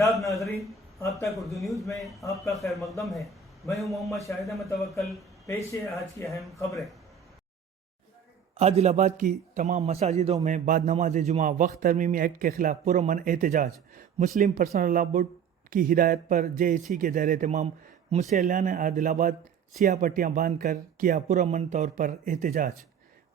आदाब नाजरीन, आप तक उर्दू न्यूज़ में आपका खैर मकदम है। मैं हूं मोहम्मद शाहिद अहमद तवक्कल। पेश है आज की अहम खबरें। आदिलाबाद की तमाम मसाजिदों में बाद नमाज जुमा वक्त तरमीमी एक्ट के खिलाफ पुरअमन एहतजाज। मुस्लिम पर्सनल लॉ बोर्ड की हिदायत पर JAC के ज़ेर एहतमाम मुसल्लियान ने आदिलाबाद सियाह पट्टियाँ बांध कर किया पुरअमन तौर पर एहतजाज।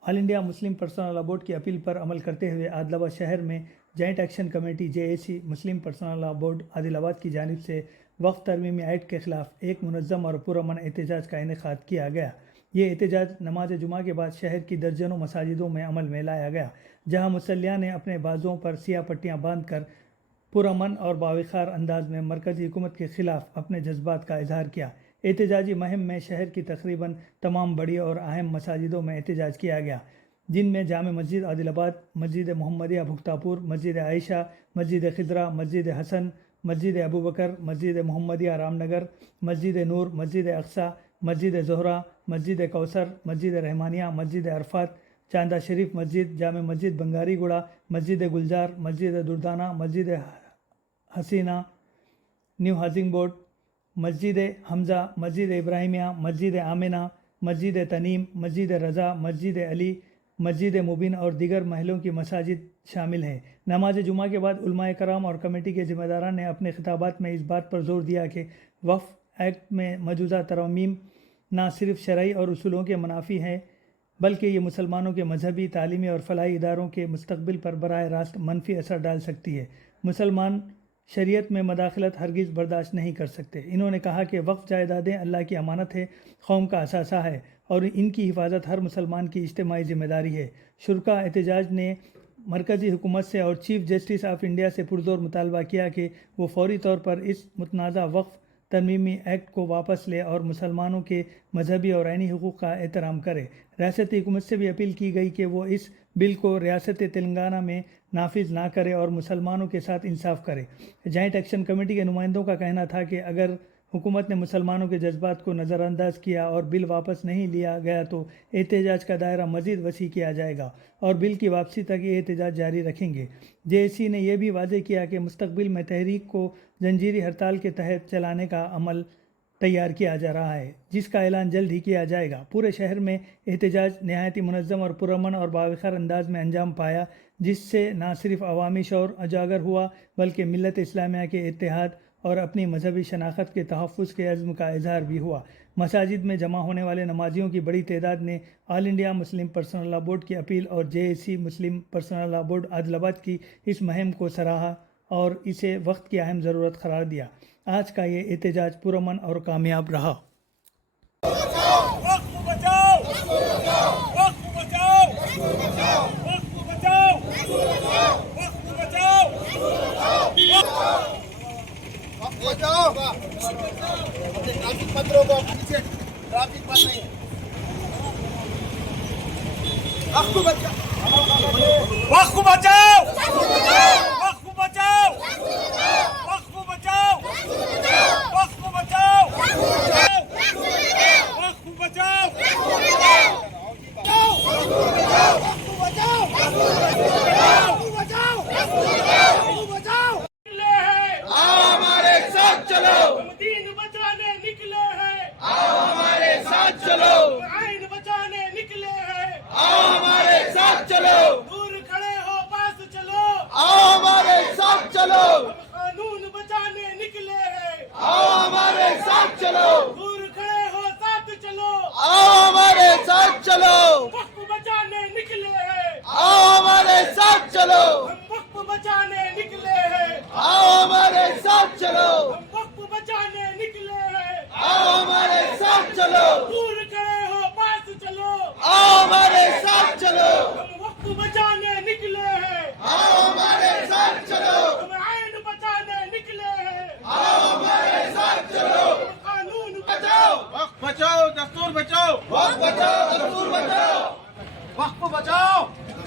All India Muslim personal law board की अपील पर अमल करते हुए आदिलाबाद शहर में जॉइंट एक्शन कमेटी JAC मुस्लिम पर्सनल लॉ बोर्ड आदिलाबाद की जानिब से वक्त तरमीमी एक्ट के खिलाफ एक मुनज़्ज़म और पुरअमन एहतजाज का इनेकाद किया गया। ये एहतजाज नमाज जुमा के बाद शहर की दर्जनों मसाजिदों में अमल में लाया गया, जहाँ मुसल्लियान ने अपने बाजुओं पर सियाह पट्टियाँ बांध कर पुरअमन और बावखार अंदाज में मरकज़ी हुकूमत के खिलाफ अपने जज्बात का इजहार किया। एहतजाजी मुहिम में शहर की तकरीबन तमाम बड़ी और अहम मसाजिदों में एहतजाज किया गया, जिनमें जामे मस्जिद आदिलाबाद, मस्जिद मोहम्मदिया भुक्तापुर, मस्जिद आयशा, मस्जिद खिजरा, मस्जिद हसन, मस्जिद अबू बकर, मस्जिद मोहम्मदिया रामनगर, मस्जिद नूर, मस्जिद अक्सा, मस्जिद ज़ोहरा, मस्जिद कौसर, मस्जिद रहमानिया, मस्जिद अरफात, चांदा शरीफ मस्जिद, जामे मस्जिद बंगारीगुड़ा, मस्जिद गुलजार, मस्जिद दुर्दाना, मस्जिद हसीना, न्यू हाउसिंग बोर्ड, मस्जिद हमज़ा, मस्जिद इब्राहिमिया, मस्जिद आमिना, मस्जिद तनीम, मस्जिद रज़ा, मस्जिद अली, मस्जिद मुबिन और दीगर महलों की मसाजिद शामिल हैं। नमाज जुमा के बाद उलमाए कराम और कमेटी के ज़िम्मेदारान ने अपने खिताबात में इस बात पर जोर दिया कि वक्फ एक्ट में मौजूदा तरमीम न सिर्फ शरई और उसूलों के मुनाफी है, बल्कि ये मुसलमानों के मजहबी, तालीमी और फलाही इदारों के मुस्तकबिल पर बराह रास्त मनफी असर डाल सकती है। मुसलमान शरीयत में मदाखलत हरगिज़ बर्दाश्त नहीं कर सकते। इन्होंने कहा कि वक्फ जायदादें अल्लाह की अमानत है, कौम का असासा है और इनकी हिफाजत हर मुसलमान की इज्तिमाई ज़िम्मेदारी है। शुरका एहतजाज ने मरकज़ी हुकूमत से और चीफ जस्टिस ऑफ इंडिया से पुरजोर मुतालबा किया कि वो फौरी तौर पर इस मुतनाज़ा वक्फ तरमीमी एक्ट को वापस ले और मुसलमानों के मजहबी और आइनी हुकूक़ का एहतराम करे। रियासती हुकूमत से भी अपील की गई कि वो इस बिल को रियासत तेलंगाना में नाफिज ना करे और मुसलमानों के साथ इंसाफ करे। जॉइंट एक्शन कमेटी के नुमाइंदों का कहना था कि अगर हुकूमत ने मुसलमानों के जज्बात को नज़रअंदाज किया और बिल वापस नहीं लिया गया तो एहतजाज का दायरा मज़ीद वसी किया जाएगा और बिल की वापसी तक ये एहतजाज जारी रखेंगे। JAC ने यह भी वाज़ेह किया कि मुस्तकबिल में तहरीक को जंजीरी हड़ताल के तहत चलाने का अमल तैयार किया जा रहा है, जिसका ऐलान जल्द ही किया जाएगा। पूरे शहर में एहतजाज नहायती मुनज़्ज़म और पुरअमन और बावखार अंदाज में अंजाम पाया, जिससे न सिर्फ अवामी शौर उजागर हुआ बल्कि मिल्लत इस्लामिया के इत्तेहाद और अपनी मजहबी शनाख्त के तहफ़्फ़ुज़ के अज़्म का इजहार भी हुआ। मसाजिद में जमा होने वाले नमाजियों की बड़ी तादाद ने all India Muslim personal law board की अपील और JAC मुस्लिम पर्सनल लॉ बोर्ड आदिलाबाद की इस मुहिम को सराहा और इसे वक्त की अहम ज़रूरत करार दिया। आज का ये एहतजाज पुरअमन और कामयाब रहा। ट्रैफिक बंद होगा, पीछे ट्रैफिक बंद नहीं है। वक्त को बचाओ, वक्त को बचाओ, वक्त को बचाओ, वक्त को बचाओ, वक्त को बचाओ, वक्त को बचाओ,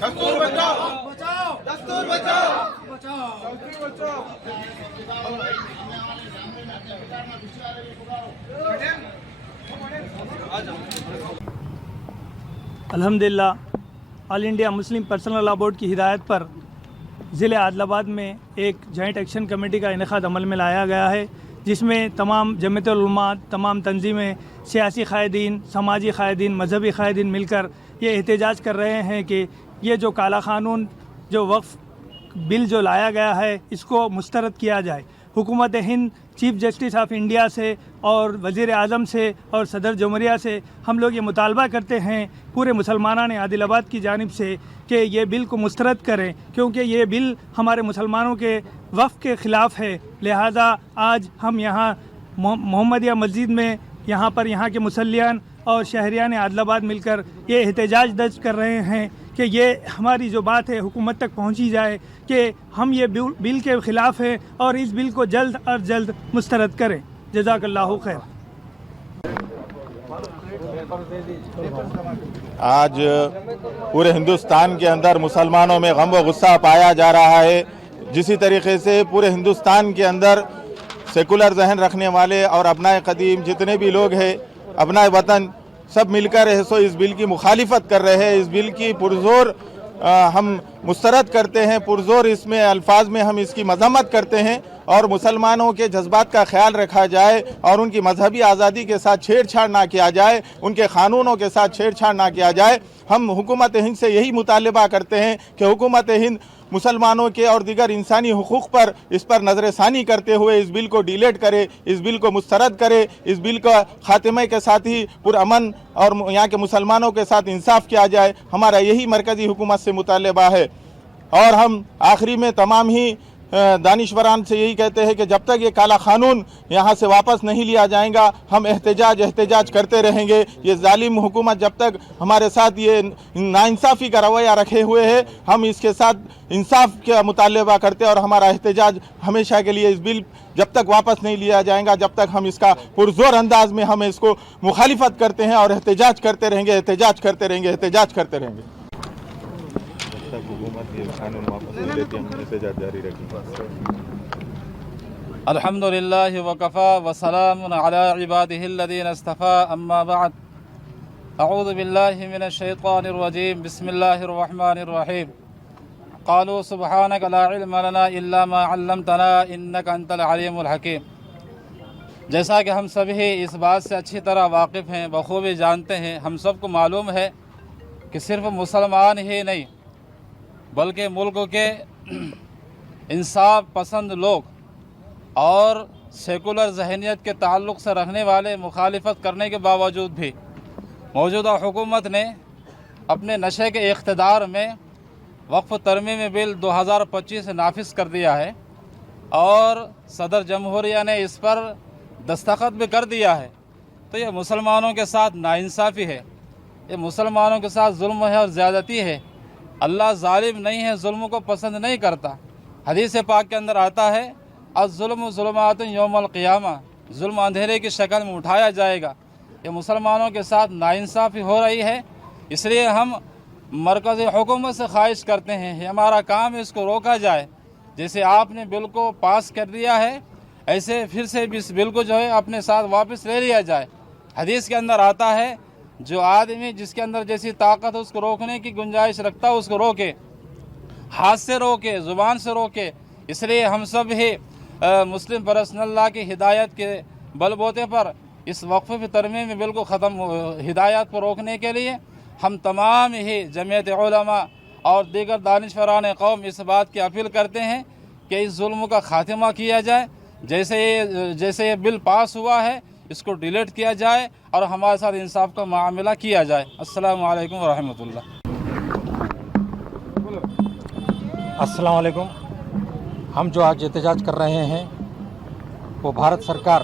दस्तूर बचाओ, वक्त बचाओ, दस्तूर बचाओ, वक्त बचाओ, दस्तूर बचाओ, बचाओ, दस्तूर बचाओ, बचाओ, दस्तूर बचाओ। अल्हम्दुलिल्लाह all India Muslim personal law board की हिदायत पर ضلع عادل آباد میں ایک جوائنٹ ایکشن کمیٹی کا انعقاد عمل میں لایا گیا ہے، جس میں تمام جمعیت العلماء، تمام تنظیمیں، سیاسی قائدین، سماجی قائدین، مذہبی قائدین مل کر یہ احتجاج کر رہے ہیں کہ یہ جو کالا قانون، جو وقف بل جو لایا گیا ہے، اس کو مسترد کیا جائے۔ حکومت ہند، چیف جسٹس آف انڈیا سے اور وزیر اعظم سے اور صدر جمہوریہ سے ہم لوگ یہ مطالبہ کرتے ہیں پورے مسلمانان عادل آباد کی جانب سے کہ یہ بل کو مسترد کریں، کیونکہ یہ بل ہمارے مسلمانوں کے وقف کے خلاف ہے۔ لہذا آج ہم یہاں محمدیہ مسجد میں یہاں کے مسلیان اور شہریان عادل آباد مل کر یہ احتجاج درج کر رہے ہیں کہ یہ ہماری جو بات ہے حکومت تک پہنچی جائے کہ ہم یہ بل کے خلاف ہیں اور اس بل کو جلد اور جلد مسترد کریں۔ جزاک اللہ خیر۔ آج پورے ہندوستان کے اندر مسلمانوں میں غم و غصہ پایا جا رہا ہے۔ جسی طریقے سے پورے ہندوستان کے اندر سیکولر ذہن رکھنے والے اور ابنائے قدیم جتنے بھی لوگ ہیں، ابنائے وطن، سب مل کر اس بل کی مخالفت کر رہے ہیں۔ اس بل کی پرزور ہم مسترد کرتے ہیں، پرزور اس میں الفاظ میں ہم اس کی مذمت کرتے ہیں، اور مسلمانوں کے جذبات کا خیال رکھا جائے اور ان کی مذہبی آزادی کے ساتھ چھیڑ چھاڑ نہ کیا جائے، ان کے قانونوں کے ساتھ چھیڑ چھاڑ نہ کیا جائے۔ ہم حکومت ہند سے یہی مطالبہ کرتے ہیں کہ حکومت ہند مسلمانوں کے اور دیگر انسانی حقوق پر اس پر نظر ثانی کرتے ہوئے اس بل کو ڈیلیٹ کرے، اس بل کو مسترد کرے، اس بل کا خاتمے کے ساتھ ہی پرامن اور یہاں کے مسلمانوں کے ساتھ انصاف کیا جائے۔ ہمارا یہی مرکزی حکومت سے مطالبہ ہے۔ اور ہم آخری میں تمام ہی دانشوران سے یہی کہتے ہیں کہ جب تک یہ کالا قانون یہاں سے واپس نہیں لیا جائے گا، ہم احتجاج کرتے رہیں گے۔ یہ ظالم حکومت جب تک ہمارے ساتھ یہ ناانصافی کا رویہ رکھے ہوئے ہے، ہم اس کے ساتھ انصاف کا مطالبہ کرتے اور ہمارا احتجاج ہمیشہ کے لیے اس بل جب تک واپس نہیں لیا جائے گا، جب تک ہم اس کا پرزور انداز میں ہم اس کو مخالفت کرتے ہیں اور احتجاج کرتے رہیں گے۔ الحمد للہ وکفا وسلام علی عبادہ الذین اصطفى اما بعد اعوذ باللہ من الشیطان الرجیم بسم اللہ الرحمن الرحیم قالوا سبحانک لا علم لنا الا ما علمتنا انک انت العلیم الحکیم۔ جیسا کہ ہم سبھی اس بات سے اچھی طرح واقف ہیں، بخوبی جانتے ہیں، ہم سب کو معلوم ہے کہ صرف مسلمان ہی نہیں بلکہ ملک کے انصاف پسند لوگ اور سیکولر ذہنیت کے تعلق سے رکھنے والے مخالفت کرنے کے باوجود بھی موجودہ حکومت نے اپنے نشے کے اقتدار میں وقف ترمیمی بل 2025 نافذ کر دیا ہے اور صدر جمہوریہ نے اس پر دستخط بھی کر دیا ہے۔ تو یہ مسلمانوں کے ساتھ ناانصافی ہے، یہ مسلمانوں کے ساتھ ظلم ہے اور زیادتی ہے۔ اللہ ظالم نہیں ہے، ظلم کو پسند نہیں کرتا۔ حدیث پاک کے اندر آتا ہے الظلم ظلمات یوم القیامہ، ظلم اندھیرے کی شکل میں اٹھایا جائے گا۔ یہ مسلمانوں کے ساتھ ناانصافی ہو رہی ہے، اس لیے ہم مرکزی حکومت سے خواہش کرتے ہیں یہ ہمارا کام ہے، اس کو روکا جائے۔ جیسے آپ نے بل کو پاس کر دیا ہے، ایسے پھر سے بھی اس بل کو جو ہے اپنے ساتھ واپس لے لیا جائے۔ حدیث کے اندر آتا ہے جو آدمی جس کے اندر جیسی طاقت اس کو روکنے کی گنجائش رکھتا ہے اس کو روکے، ہاتھ سے روکے، زبان سے روکے۔ اس لیے ہم سب ہی مسلم پرسنل لا کی ہدایت کے بل بوتے پر اس وقف ترمیمی بل کو ہدایات کو روکنے کے لیے ہم تمام ہی جمعیت علماء اور دیگر دانشوران قوم اس بات کی اپیل کرتے ہیں کہ اس ظلم کا خاتمہ کیا جائے۔ جیسے یہ بل پاس ہوا ہے اس کو ڈیلیٹ کیا جائے اور ہمارے ساتھ انصاف کا معاملہ کیا جائے۔ السلام علیکم ورحمۃ اللہ۔ السلام علیکم۔ ہم جو آج احتجاج کر رہے ہیں وہ بھارت سرکار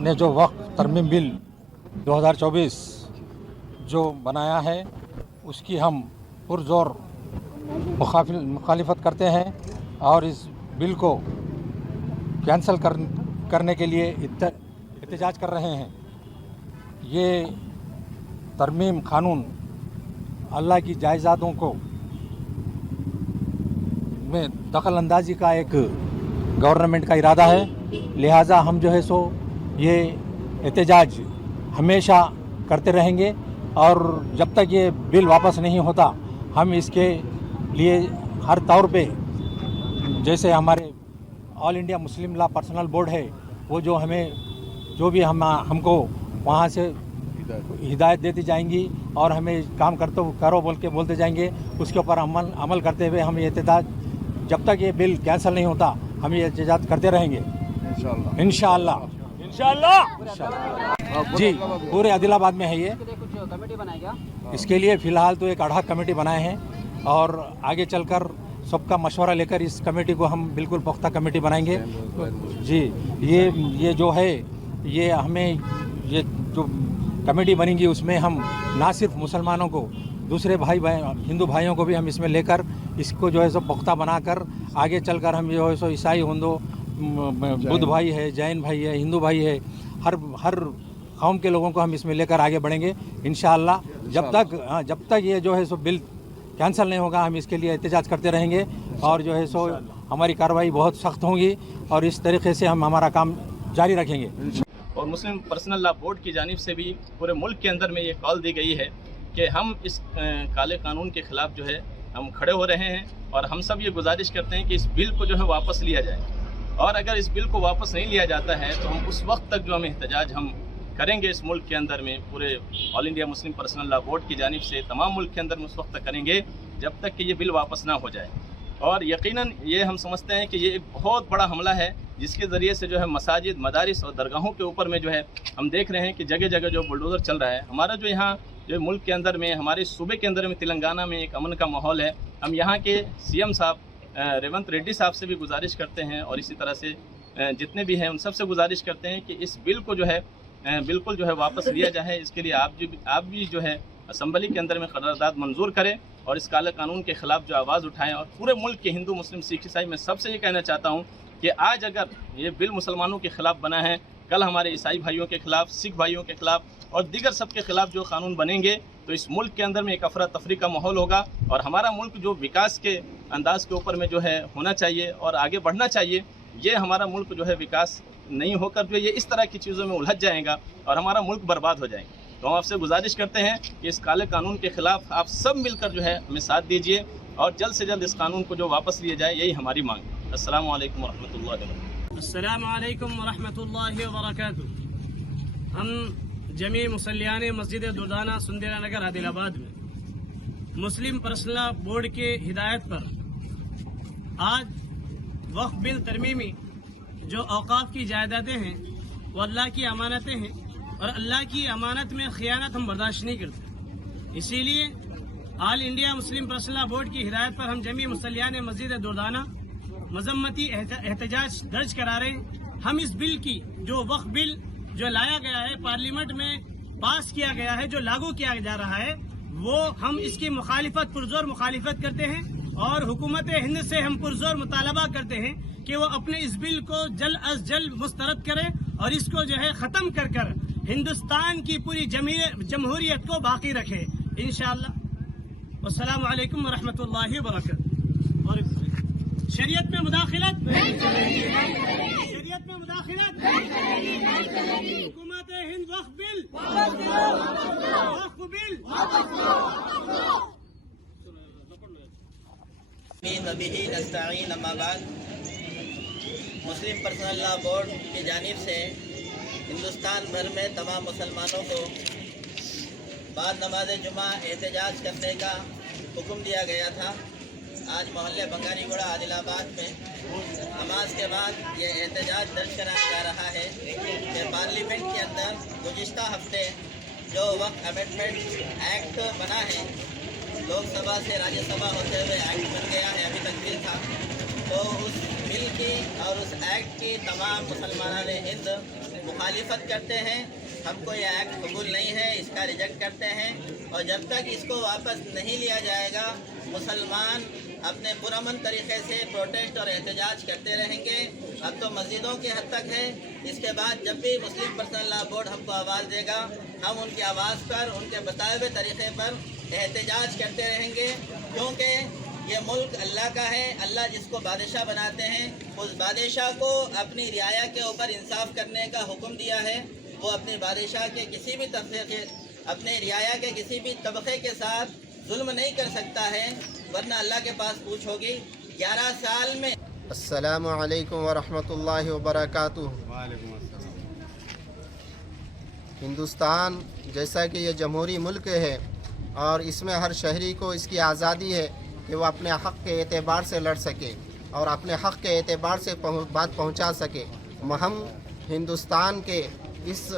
نے جو وقف ترمیم بل 2024 جو بنایا ہے اس کی ہم پرزور مخالفت کرتے ہیں اور اس بل کو کینسل کرنے کے لیے احتجاج کر رہے ہیں۔ یہ ترمیم قانون اللہ کی جائیدادوں کو میں دخل اندازی کا ایک گورنمنٹ کا ارادہ ہے، لہٰذا ہم جو ہے سو یہ احتجاج ہمیشہ کرتے رہیں گے اور جب تک یہ بل واپس نہیں ہوتا ہم اس کے لیے ہر طور پہ जैसे हमारे all India Muslim law personal board है, वो जो हमें जो भी हमको वहाँ से हिदायत देती जाएंगी और हमें काम करो बोलते जाएंगे, उसके ऊपर अमल करते हुए हम ये एहतजाज, जब तक ये बिल कैंसिल नहीं होता, हम ये एहतजाज करते रहेंगे इंशाअल्लाह। जी, पूरे आदिलाबाद में है ये। इसके लिए फ़िलहाल तो एक अड़हक कमेटी बनाए हैं और आगे चलकर सबका मशवरा लेकर इस कमेटी को हम बिल्कुल पुख्ता कमेटी बनाएंगे। जी, ये जो है, ये हमें ये जो कमेटी बनेगी उसमें हम ना सिर्फ मुसलमानों को, दूसरे हिंदू भाइयों को भी हम इसमें लेकर इसको जो है सो पुख्ता बनाकर आगे चलकर हम जो है सो ईसाई, हिंदू, बुद्ध भाई है, जैन भाई है, हिंदू भाई है, हर कौम के लोगों को हम इसमें लेकर आगे बढ़ेंगे इंशाअल्लाह। जब तक ये जो है सो बिल कैंसिल नहीं होगा, हम इसके लिए एहतजाज करते रहेंगे और जो है सो हमारी कार्रवाई बहुत सख्त होगी और इस तरीके से हम हमारा काम जारी रखेंगे। और मुस्लिम पर्सनल लॉ बोर्ड की जानिब से भी पूरे मुल्क के अंदर में ये कॉल दी गई है कि हम इस काले कानून के ख़िलाफ़ जो है हम खड़े हो रहे हैं और हम सब ये गुजारिश करते हैं कि इस बिल को जो है वापस लिया जाए, और अगर इस बिल को वापस नहीं लिया जाता है तो हम उस वक्त तक जो हम एहतजाज हम करेंगे इस मुल्क के अंदर में, पूरे all India Muslim personal law board की जानिब से तमाम मुल्क के अंदर में उस वक्त तक करेंगे जब तक कि ये बिल वापस ना हो जाए। और यकीनन ये हम समझते हैं कि ये एक बहुत बड़ा हमला है जिसके ज़रिए से जो है मसाजिद, मदारिस और दरगाहों के ऊपर में जो है हम देख रहे हैं कि जगह जगह जो बुलडोज़र चल रहा है। हमारा जो यहाँ जो मुल्क के अंदर में, हमारे सूबे के अंदर में, तेलंगाना में एक अमन का माहौल है। हम यहाँ के CM साहब रेवंत रेड्डी साहब से भी गुजारिश करते हैं और इसी तरह से जितने भी हैं उन सब से गुजारिश करते हैं कि इस बिल को जो है बिल्कुल जो है वापस लिया जाए। इसके लिए आप भी जो है असम्बली के अंदर में करारदाद मंजूर करें और इस काले कानून के ख़िलाफ़ जो आवाज़ उठाएं। और पूरे मुल्क के हिंदू, मुस्लिम, सिख, ईसाई, मैं सबसे ये कहना चाहता हूँ कि आज अगर ये बिल मुसलमानों के ख़िलाफ़ बना है, कल हमारे ईसाई भाइयों के ख़िलाफ़, सिख भाइयों के ख़िलाफ़ और दीगर सब के ख़िलाफ़ जो कानून बनेंगे तो इस मुल्क के अंदर में एक अफरा तफरी का माहौल होगा और हमारा मुल्क जो विकास के अंदाज के ऊपर में जो है होना चाहिए और आगे बढ़ना चाहिए, ये हमारा मुल्क जो है विकास नहीं होकर जो ये इस तरह की चीज़ों में उलझ जाएगा और हमारा मुल्क बर्बाद हो जाएगा। तो हम आपसे गुजारिश करते हैं कि इस काले कानून के ख़िलाफ़ आप सब मिलकर जो है हमें साथ दीजिए और जल्द से जल्द इस कानून को जो वापस लिया जाए, यही हमारी मांग है। अस्सलामु अलैकुम वरहमतुल्लाहि वबरकातुहू। अस्सलामु अलैकुम वरहमतुल्लाहि वबरकातुहू। हम जमी मुसल्लियान मस्जिद दुर्दाना सुंदरा नगर आदिलाबाद में मुस्लिम पर्सनल लॉ बोर्ड के हिदायत पर आज वक्फ बिल तरमीमी, जो औकाफ की जायदादें हैं वो अल्लाह की अमानतें हैं और अल्लाह की अमानत में खयानत हम बर्दाश्त नहीं करते। इसीलिए all India Muslim personal law board की हिदायत पर हम जमी मुसल्लियान मस्जिद दुर्दाना मजम्मती एहतजाज दर्ज करा रहे हैं। हम इस बिल की, जो वक्फ बिल जो लाया गया है, पार्लियामेंट में पास किया गया है, जो लागू किया जा रहा है, वो हम इसकी मुखालिफत, पुरजोर मुखालिफत करते हैं और हुकूमत हिंद से हम पुरजोर मुतालबा करते हैं कि वो अपने इस बिल को जल्द अज जल्द मुस्तरद करे और इसको जो है ख़त्म कर हिंदुस्तान की पूरी जमहूरियत को बाकी रखे इंशाअल्लाह। वस्सलामु अलैकुम वरहमतुल्लाहि वबरकातुहू। और शरीयत में मुदाखिलत, शरीयत में मुदाखिलत, हुकूमत हिंद वक्फ बिल, वक्फ बिल नबी नस्ताईन अम्मा बाद। मुस्लिम पर्सनल लॉ बोर्ड की जानिब से हिंदुस्तान भर में तमाम मुसलमानों को बाद नमाज जुमा एहतजाज करने का हुक्म दिया गया था। आज मोहल्ले बंगारीगुड़ा आदिलाबाद में नमाज के बाद ये एहतजाज दर्ज कराया जा रहा है कि पार्लियामेंट के अंदर गुज़िश्ता हफ्ते जो वक्त अमेंडमेंट एक्ट बना है, लोकसभा से राज्यसभा होते हुए एक्ट बन गया है, अभी तक बिल था, तो उस बिल की और उस एक्ट की तमाम मुसलमान हिंद मुखालिफत करते हैं। हमको ये एक्ट कबूल नहीं है, इसका रिजेक्ट करते हैं और जब तक इसको वापस नहीं लिया जाएगा मुसलमान अपने पुरअमन तरीक़े से प्रोटेस्ट और एहतजाज करते रहेंगे। अब तो मस्जिदों के हद तक है, इसके बाद जब भी मुस्लिम पर्सनल लॉ बोर्ड हमको आवाज़ देगा, हम उनकी आवाज़ पर, उनके बताए हुए तरीक़े पर एहतजाज करते रहेंगे, क्योंकि ये मुल्क अल्लाह का है। अल्लाह जिसको बादशाह बनाते हैं, उस बादशाह को अपनी रियाया के ऊपर इंसाफ करने का हुक्म दिया है। वो अपने बादशाह के किसी भी तबके के, अपने रियाया के किसी भी तबके के साथ जुल्म नहीं कर सकता है, वरना अल्लाह के पास पूछ होगी। 11 साल में السلام علیکم ورحمۃ اللہ وبرکاتہ۔ ہندوستان جیسا کہ یہ جمہوری ملک ہے اور اس میں ہر شہری کو اس کی آزادی ہے کہ وہ اپنے حق کے اعتبار سے لڑ سکے اور اپنے حق کے اعتبار سے بات پہنچا سکے۔ ہم ہندوستان کے اس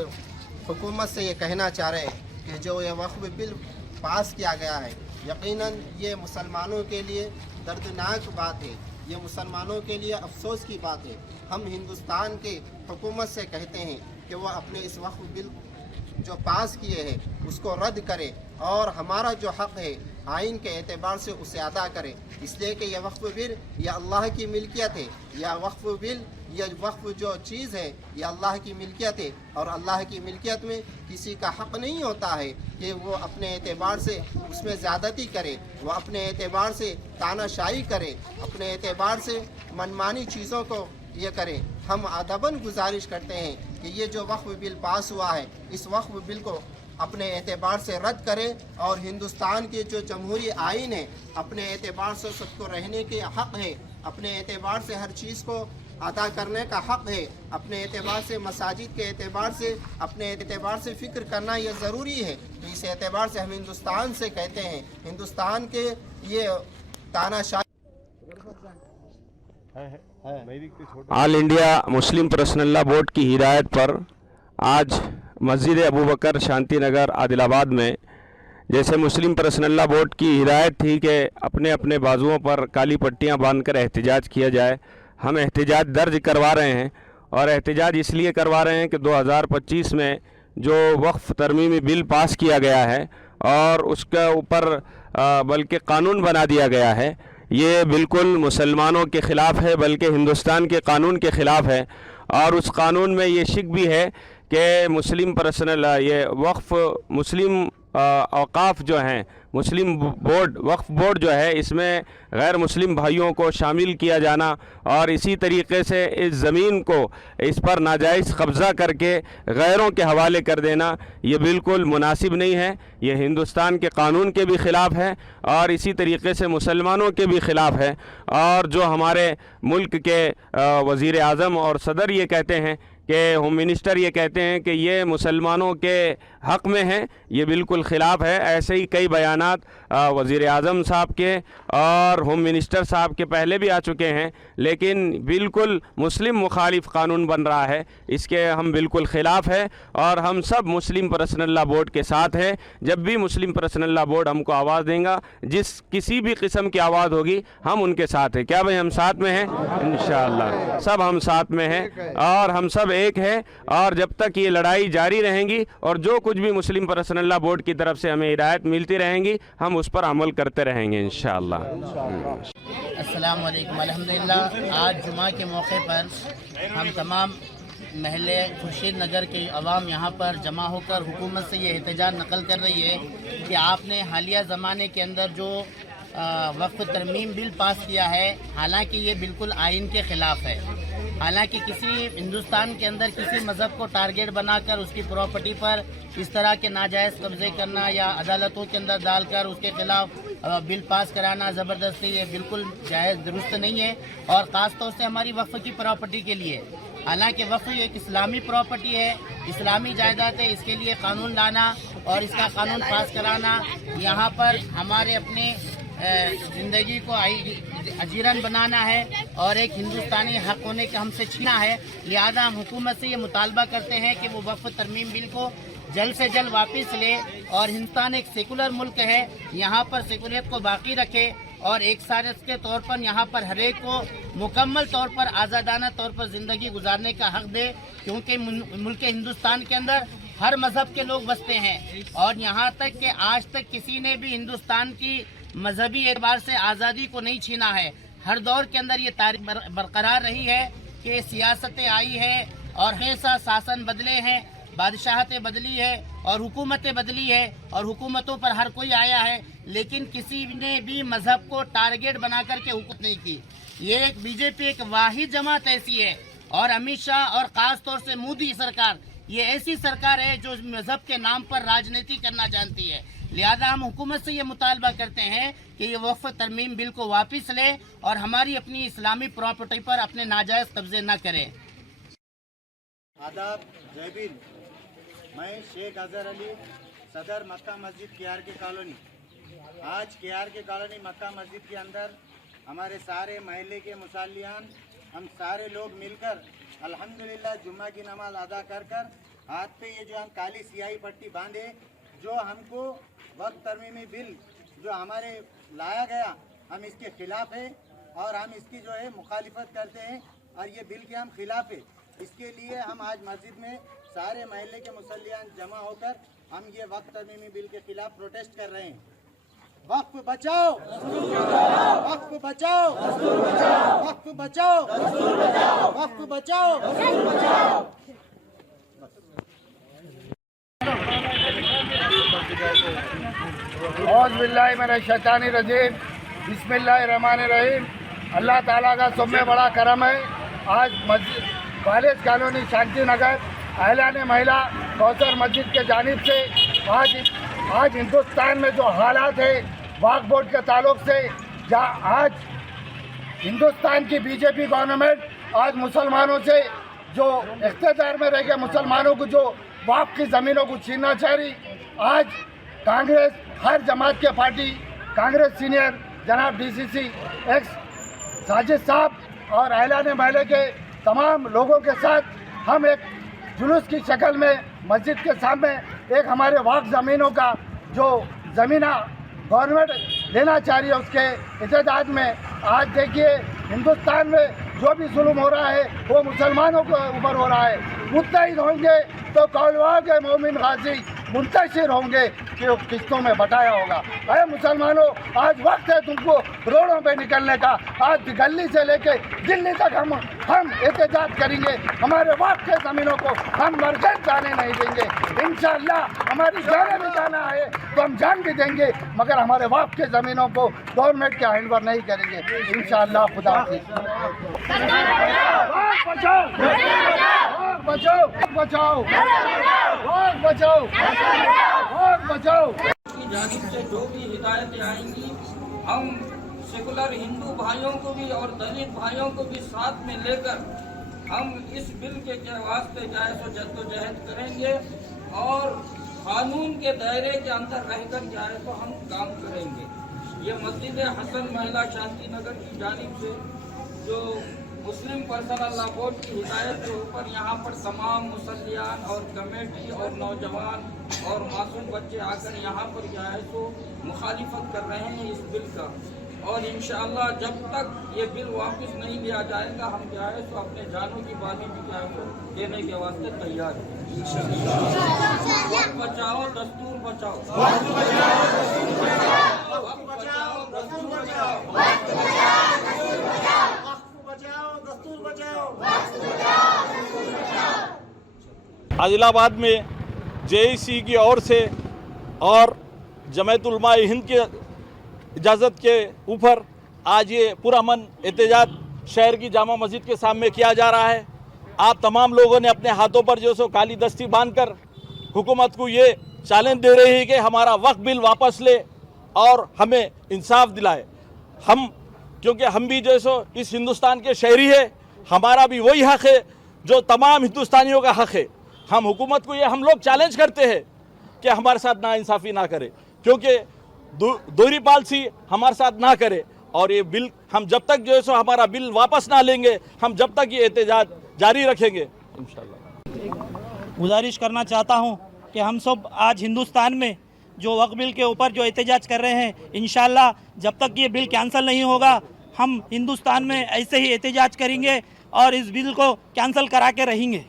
حکومت سے یہ کہنا چاہ رہے ہیں کہ جو یہ وقف بل پاس کیا گیا ہے، یقیناً یہ مسلمانوں کے لیے دردناک بات ہے، یہ مسلمانوں کے لیے افسوس کی بات ہے۔ ہم ہندوستان کے حکومت سے کہتے ہیں کہ وہ اپنے اس وقف بل جو پاس کیے ہیں اس کو رد کرے اور ہمارا جو حق ہے آئین کے اعتبار سے اسے ادا کرے، اس لیے کہ یہ وقف بل یہ اللہ کی ملکیت ہے، یہ وقف بل یہ وقف جو چیز ہے یہ اللہ کی ملکیت ہے، اور اللہ کی ملکیت میں کسی کا حق نہیں ہوتا ہے کہ وہ اپنے اعتبار سے اس میں زیادتی کرے، وہ اپنے اعتبار سے تانا شاہی کرے، اپنے اعتبار سے منمانی چیزوں کو یہ کرے۔ ہم ادباً گزارش کرتے ہیں کہ یہ جو وقف بل پاس ہوا ہے اس وقف بل کو اپنے اعتبار سے رد کرے، اور ہندوستان کے جو جمہوری آئین ہے اپنے اعتبار سے سب کو رہنے کے حق ہے، اپنے اعتبار سے ہر چیز کو ادا کرنے کا حق ہے، اپنے اعتبار سے مساجد کے اعتبار سے اپنے اعتبار سے فکر کرنا یہ ضروری ہے۔ تو اس اعتبار سے ہم ہندوستان سے کہتے ہیں، ہندوستان کے یہ تانا شاہی آل انڈیا مسلم پرسنل لا بورڈ کی ہدایت پر آج مسجد ابوبکر شانتی نگر عادل آباد میں جیسے مسلم پرسنل لا بورڈ کی ہدایت تھی کہ اپنے اپنے بازوؤں پر کالی پٹیاں باندھ کر احتجاج کیا جائے، ہم احتجاج درج کروا رہے ہیں، اور احتجاج اس لیے کروا رہے ہیں کہ 2025 میں جو وقف ترمیمی بل پاس کیا گیا ہے اور اس کے اوپر بلکہ قانون بنا دیا گیا ہے، یہ بالکل مسلمانوں کے خلاف ہے، بلکہ ہندوستان کے قانون کے خلاف ہے، اور اس قانون میں یہ شک بھی ہے کہ مسلم پرسنل یہ وقف مسلم اوقاف جو ہیں، مسلم بورڈ وقف بورڈ جو ہے اس میں غیر مسلم بھائیوں کو شامل کیا جانا اور اسی طریقے سے اس زمین کو اس پر ناجائز قبضہ کر کے غیروں کے حوالے کر دینا یہ بالکل مناسب نہیں ہے، یہ ہندوستان کے قانون کے بھی خلاف ہے اور اسی طریقے سے مسلمانوں کے بھی خلاف ہے، اور جو ہمارے ملک کے وزیر اعظم اور صدر یہ کہتے ہیں کہ ہوم منسٹر یہ کہتے ہیں کہ یہ مسلمانوں کے حق میں ہے، یہ بالکل خلاف ہے۔ ایسے ہی کئی بیانات وزیر اعظم صاحب کے اور ہوم منسٹر صاحب کے پہلے بھی آ چکے ہیں، لیکن بالکل مسلم مخالف قانون بن رہا ہے، اس کے ہم بالکل خلاف ہے، اور ہم سب مسلم پرسنل لا بورڈ کے ساتھ ہیں۔ جب بھی مسلم پرسنل لا بورڈ ہم کو آواز دیں گا، جس کسی بھی قسم کی آواز ہوگی ہم ان کے ساتھ ہیں۔ کیا بھائی ہم ساتھ میں ہیں؟ انشاءاللہ سب ہم ساتھ میں ہیں، اور ہم سب ایک ہے، اور جب تک یہ لڑائی جاری رہیں گی اور جو کچھ بھی مسلم پرسنل لا بورڈ کی طرف سے ہمیں ہدایت ملتی رہیں گی ہم اس پر عمل کرتے رہیں گے انشاءاللہ۔ السلام علیکم۔ الحمدللہ آج جمعہ کے موقع پر ہم تمام محلے خورشید نگر کے عوام یہاں پر جمع ہو کر حکومت سے یہ احتجاج نقل کر رہی ہے کہ آپ نے حالیہ زمانے کے اندر جو وقف ترمیم بل پاس کیا ہے، حالانکہ یہ بالکل آئین کے خلاف ہے، حالانکہ کسی ہندوستان کے اندر کسی مذہب کو ٹارگیٹ بنا کر اس کی پراپرٹی پر اس طرح کے ناجائز قبضے کرنا یا عدالتوں کے اندر ڈال کر اس کے خلاف بل پاس کرانا زبردستی، یہ بالکل جائز درست نہیں ہے، اور خاص طور سے ہماری وقف کی پراپرٹی کے لیے۔ حالانکہ وقف ایک اسلامی پراپرٹی ہے، اسلامی جائیداد ہے، اس کے لیے قانون لانا اور اس کا قانون پاس کرانا یہاں پر ہمارے اپنے زندگی کو اجیرن بنانا ہے اور ایک ہندوستانی حق ہونے کا ہم سے چھینا ہے۔ لہذا ہم حکومت سے یہ مطالبہ کرتے ہیں کہ وہ وقف ترمیم بل کو جلد سے جلد واپس لے، اور ہندوستان ایک سیکولر ملک ہے، یہاں پر سیکولیت کو باقی رکھے، اور ایک سارس کے طور پر یہاں پر ہر ایک کو مکمل طور پر آزادانہ طور پر زندگی گزارنے کا حق دے، کیونکہ ملک ہندوستان کے اندر ہر مذہب کے لوگ بستے ہیں، اور یہاں تک کہ آج تک کسی نے بھی ہندوستان کی مذہبی اعتبار سے آزادی کو نہیں چھینا ہے۔ ہر دور کے اندر یہ تاریخ برقرار رہی ہے کہ سیاستیں آئی ہے اور ایسا شاسن بدلے ہیں، بادشاہتیں بدلی ہے اور حکومتیں بدلی ہے، اور حکومتوں پر ہر کوئی آیا ہے، لیکن کسی نے بھی مذہب کو ٹارگیٹ بنا کر کے حکومت نہیں کی۔ یہ ایک بی جے پی ایک واحد جماعت ایسی ہے، اور امت شاہ اور خاص طور سے مودی سرکار یہ ایسی سرکار ہے جو مذہب کے نام پر راجنیتی کرنا جانتی ہے۔ لہذا ہم حکومت سے یہ مطالبہ کرتے ہیں کہ یہ وقف ترمیم بل کو واپس لے اور ہماری اپنی اسلامی پراپرٹی پر اپنے ناجائز قبضے نہ کریں۔ آداب، جے بھیم۔ میں شیخ اظہر علی، صدر مکہ مسجد کے آر کے کالونی۔ آج کے آر کے کالونی مکہ مسجد کے اندر ہمارے سارے محلے کے مصلیان، ہم سارے لوگ مل کر الحمدللہ جمعہ کی نماز ادا کر ہاتھ پہ یہ جو ہم کالی سیاہی پٹی باندھے، جو ہم کو وقت ترمیمی بل جو ہمارے لایا گیا، ہم اس کے خلاف ہیں اور ہم اس کی جو ہے مخالفت کرتے ہیں اور یہ بل کے ہم خلاف ہیں۔ اس کے لیے ہم آج مسجد میں سارے محلے کے مصلیان جمع ہو کر ہم یہ وقت ترمیمی بل کے خلاف پروٹیسٹ کر رہے ہیں۔ وقف بچاؤ، وقف بچاؤ، وقف بچاؤ، وقف بچاؤ۔ اعوذ باللہ من الشیطان الرجیم، بسم اللہ الرحمن الرحیم۔ اللہ تعالیٰ کا سب میں بڑا کرم ہے، آج مسجد کالج کالونی شانتی نگر اعلان مہیلا کوثر مسجد کے جانب سے آج ہندوستان میں جو حالات ہے وقف بورڈ کے تعلق سے، آج ہندوستان کی بی جے پی گورنمنٹ آج مسلمانوں سے جو اقتدار میں رہ کے مسلمانوں کو جو وقف کی زمینوں کو چھیننا چاہ رہی، آج کانگریس ہر جماعت کے پارٹی کانگریس سینئر جناب ڈی سی سی ایکس ساجد صاحب اور اعلان مہیلا کے تمام لوگوں کے ساتھ ہم ایک جلوس کی شکل میں مسجد کے سامنے ایک ہمارے وقف زمینوں کا جو زمینہ گورنمنٹ لینا چاہ رہی ہے اس کے احتجاج میں آج دیکھیے ہندوستان میں جو بھی ظلم ہو رہا ہے وہ مسلمانوں کے اوپر ہو رہا ہے۔ متحد ہوں گے تو کولوا کے مومن غازی منتشر ہوں گے کہ قسطوں میں بٹایا ہوگا۔ اے مسلمانوں، آج وقت ہے تم کو روڈوں پہ نکلنے کا۔ آج گلی سے لے کے دلی تک ہم احتجاج کریں گے۔ ہمارے وقت کے زمینوں کو ہم مرکز جانے نہیں دیں گے۔ انشاءاللہ ہماری جانیں بھی جانا ہے تو ہم جان بھی دیں گے، مگر ہمارے وقت کے زمینوں کو گورنمنٹ کے ہینڈ اوور نہیں کریں گے انشاءاللہ۔ خدا حافظ۔ بچاؤ بچاؤ بچاؤ بچاؤ بچاؤ۔ کی جانب سے جو بھی ہدایتیں آئیں گی، ہم سیکولر ہندو بھائیوں کو بھی اور دلت بھائیوں کو بھی ساتھ میں لے کر ہم اس بل کے واسطے جائز و جدوجہد کریں گے اور قانون کے دائرے کے اندر رہ کر جائے تو ہم کام کریں گے۔ یہ مسجد حسن مہیلا شانتی نگر کی جانب سے جو مسلم پرسنل لا بورڈ کی ہدایت کے اوپر یہاں پر تمام مصلیان اور کمیٹی اور نوجوان اور معصوم بچے آ کر یہاں پر جو ہے تو مخالفت کر رہے ہیں اس بل کا، اور انشاءاللہ جب تک یہ بل واپس نہیں لیا جائے گا ہم جو ہے تو اپنے جانوں کی بازی بھی جو ہے تو دینے کے واسطے تیار ہیں۔ وقت بچاؤ دستور بچاؤ، وقت بچاؤ دستور بچاؤ، عادل آباد میں جے ای سی کی اور سے اور جمعیت علماء ہند کی اجازت کے اوپر آج یہ پرامن احتجاج شہر کی جامع مسجد کے سامنے کیا جا رہا ہے۔ آپ تمام لوگوں نے اپنے ہاتھوں پر جو سو کالی دستی باندھ کر حکومت کو یہ چیلنج دے رہی ہے کہ ہمارا وقف بل واپس لے اور ہمیں انصاف دلائے۔ کیونکہ ہم بھی جو سو اس ہندوستان کے شہری ہے، ہمارا بھی وہی حق ہے جو تمام ہندوستانیوں کا حق ہے۔ ہم حکومت کو یہ ہم لوگ چیلنج کرتے ہیں کہ ہمارے ساتھ ناانصافی نہ کرے، کیونکہ دوہری پالیسی ہمارے ساتھ نہ کرے، اور یہ بل ہم جب تک جو ہے سو ہمارا بل واپس نہ لیں گے ہم جب تک یہ احتجاج جاری رکھیں گے انشاءاللہ۔ گزارش کرنا چاہتا ہوں کہ ہم سب آج ہندوستان میں جو وقف بل کے اوپر جو احتجاج کر رہے ہیں، انشاءاللہ جب تک یہ بل کینسل نہیں ہوگا ہم ہندوستان میں ایسے ہی احتجاج کریں گے اور اس بل کو کینسل کرا کے رہیں گے۔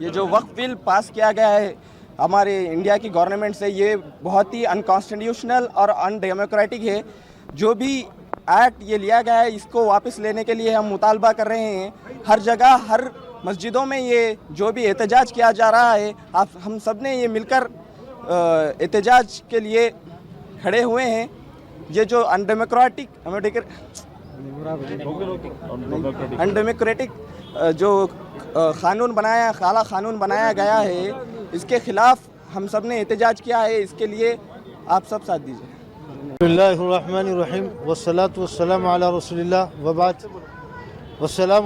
یہ جو وقف بل پاس کیا گیا ہے ہمارے انڈیا کی گورنمنٹ سے، یہ بہت ہی انکانسٹیٹیوشنل اور ان ڈیموکریٹک ہے۔ جو بھی ایکٹ یہ لیا گیا ہے اس کو واپس لینے کے لیے ہم مطالبہ کر رہے ہیں۔ ہر جگہ ہر مسجدوں میں یہ جو بھی احتجاج کیا جا رہا ہے، ہم سب نے یہ مل کر احتجاج کے لیے کھڑے ہوئے ہیں۔ یہ جو ان ڈیموکریٹک जो कानून बनाया काला कानून बनाया गया है इसके खिलाफ हम सब ने एहतजाज किया है। इसके लिए आप सब साथ दीजिए। बिस्मिल्लाहिर्रहमानिर्रहीम वस्सलातु वस्सलामु अला रसूलिल्लाह व बाद अस्सलाम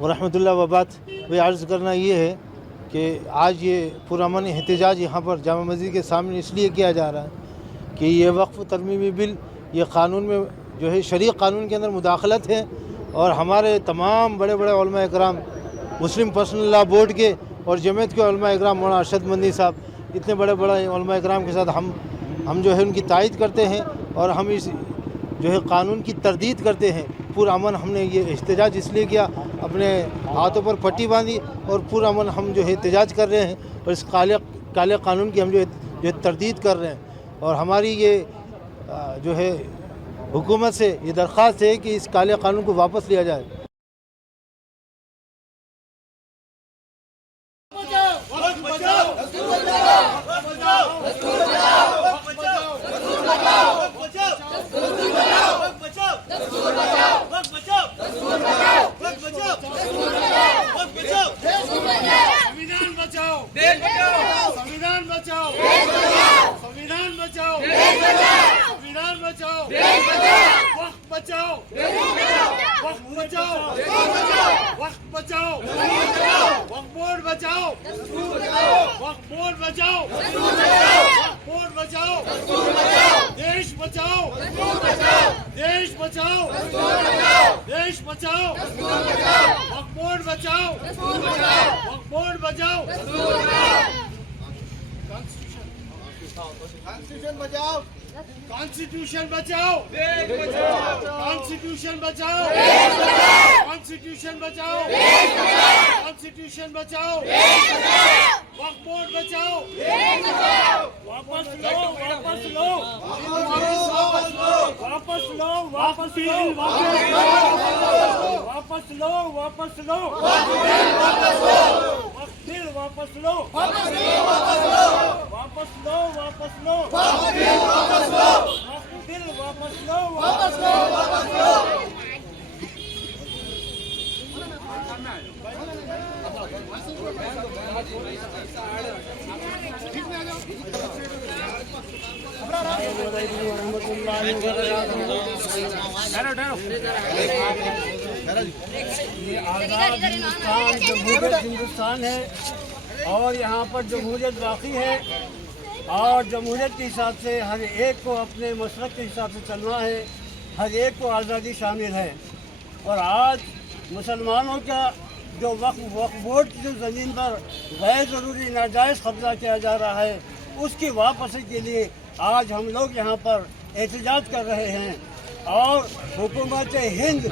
व रहमतुल्लाह व बाद। वही अर्ज़ करना ये है कि आज ये पुरअमन एहतजाज यहाँ पर जामा मस्जिद के सामने इसलिए किया जा रहा है कि ये वक्फ़ तरमीमी बिल ये क़ानून में जो है शरीय क़ानून के अंदर मुदाखलत है और हमारे तमाम बड़े बड़े उलमा इकराम मुस्लिम पर्सनल लॉ बोर्ड के और जमीयत के उलमा इकराम मौलाना अरशद मंदी साहब इतने बड़े बड़े उलमा इकराम के साथ हम जो है उनकी तायद करते हैं और हम इस जो है क़ानून की तरदीद करते हैं। पुरअमन हमने ये एहतजाज इसलिए किया, अपने हाथों पर पट्टी बांधी और पुरअमन हम जो है एहतजाज कर रहे हैं और इस काले क़ानून की हम जो है तरदीद कर रहे हैं। और हमारी ये जो है हुकूमत से ये दरख्वास्त है कि इस काले क़ानून को वापस लिया जाए। कॉन्स्टिट्यूशन बचाओ, कॉन्स्टिट्यूशन बचाओ, कॉन्स्टिट्यूशन बचाओ, कॉन्स्टिट्यूशन बचाओ, वक्फ बोर्ड बचाओ, वापस लो, वापस लो, वापस लो, वापस लो, वापस लो, वापस लो, वक्फ बिल वापस लो, वापस लो, वापस लो, वापस लो, वक्फ बिल वापस लो, वापस लो, वापस लो। ये आज़ाद हिंदुस्तान जमहूरियत हिंदुस्तान है और यहाँ पर जमहूरियत बाकी है और जमहूरियत के हिसाब से हर एक को अपने मसलक के हिसाब से चलना है, हर एक को आज़ादी शामिल है। और आज मुसलमानों का जो वक्फ बोर्ड की जो ज़मीन पर गैर ज़रूरी नाजायज़ कब्ज़ा किया जा रहा है उसकी वापसी के लिए आज हम लोग यहाँ पर एहतजाज कर रहे हैं और हुकूमत हिंद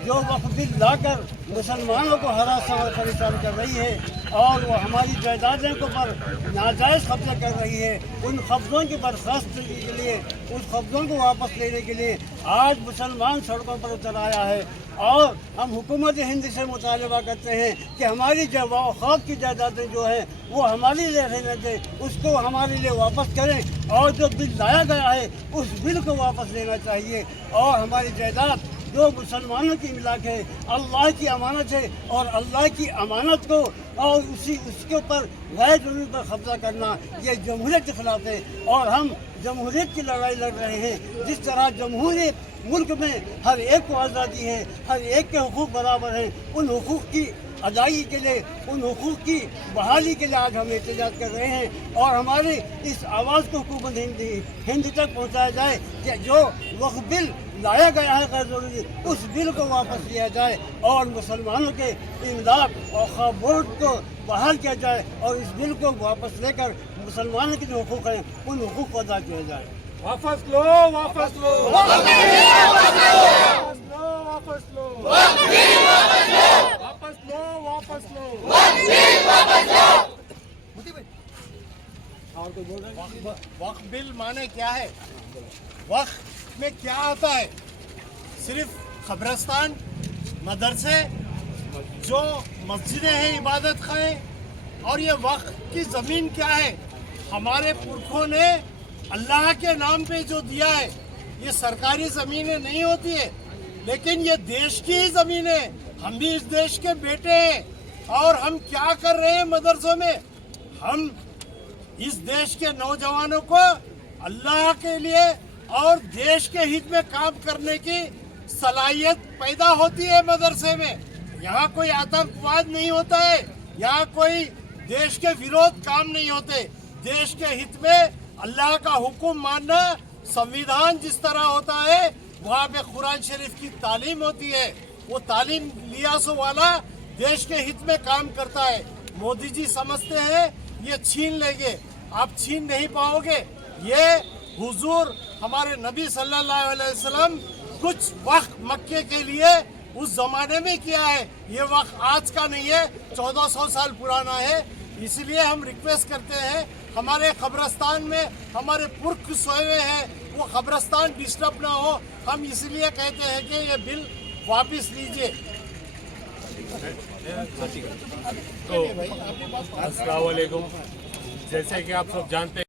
जो वक्फ बिल लाकर मुसलमानों को हरासा और परेशान कर रही है और वो हमारी जायदादों के पर नाजायज़ कब्जा कर रही है, उन कब्ज़ों की बर्खास्त के लिए उस कब्ज़ों को वापस लेने के लिए आज मुसलमान सड़कों पर उतर आया है। और हम हुकूमत हिंद से मुतालबा करते हैं कि हमारी जो वक़ाफ़ की जायदादें जो हैं वो हमारे लिए रहने दें, उसको हमारे लिए वापस करें और जो बिल लाया गया है उस बिल को वापस लेना चाहिए। और हमारी जायदाद जो मुसलमानों की इमलाक है अल्लाह की अमानत है और अल्लाह की अमानत को और उसके ऊपर गैर ज़रूरी पर कब्ज़ा करना ये जमहूरियत के ख़िलाफ़ है और हम जमहूरियत की लड़ाई लड़ रहे हैं। जिस तरह जमहूरियत मुल्क में हर एक को आज़ादी है, हर एक के हुकूक बराबर हैं, उन हुकूक की अदायगी के लिए, उन हुकूक की बहाली के लिए आज हम एहतजाज कर रहे हैं और हमारे इस आवाज़ को हुकूमत हिंद तक पहुँचाया जाए कि जो वक्फ बिल लाया गया है गैर ज़रूरी उस बिल को वापस लिया जाए और मुसलमानों के इमदाद और वक्फ बोर्ड को बहाल किया जाए और इस बिल को वापस लेकर मुसलमानों के जो हुकूक हैं उन हुकूक को अदा किया जाए। वापस लो, वापस लो, वापस लो, वापस लो, वापस लो, वापस लो, वक्फ बिल माने क्या है? वक्फ में क्या आता है? सिर्फ कब्रिस्तान, मदरसे, जो मस्जिदें हैं, इबादत खाने, और ये वक्फ की ज़मीन क्या है? हमारे पुरखों ने अल्लाह के नाम पे जो दिया है, ये सरकारी ज़मीनें नहीं होती है, लेकिन ये देश की ही ज़मीन है, हम भी इस देश के बेटे हैं। और हम क्या कर रहे हैं मदरसों में? हम इस देश के नौजवानों को अल्लाह के लिए और देश के हित में काम करने की सलाहियत पैदा होती है मदरसे में। यहाँ कोई आतंकवाद नहीं होता है, यहाँ कोई देश के विरोध काम नहीं होते। देश के हित में अल्लाह का हुक्म मानना, संविधान जिस तरह होता है वहाँ पे कुरान शरीफ की तालीम होती है। वो तालीम लियासों वाला देश के हित में काम करता है। मोदी जी समझते हैं ये छीन लेंगे, आप छीन नहीं पाओगे। ये हुजूर हमारे नबी सल्लल्लाहु अलैहि वसल्लम कुछ वक्त मक्के के लिए उस जमाने में किया है, ये वक्त आज का नहीं है, 1400 साल पुराना है। इसलिए हम रिक्वेस्ट करते हैं, हमारे कब्रस्तान में हमारे पुरख सोए हुए हैं, वो कब्रस्तान डिस्टर्ब ना हो। हम इसलिए कहते हैं कि ये बिल वापस लीजिए। तो अस्सलाम वालेकुम, जैसे कि आप सब जानते हैं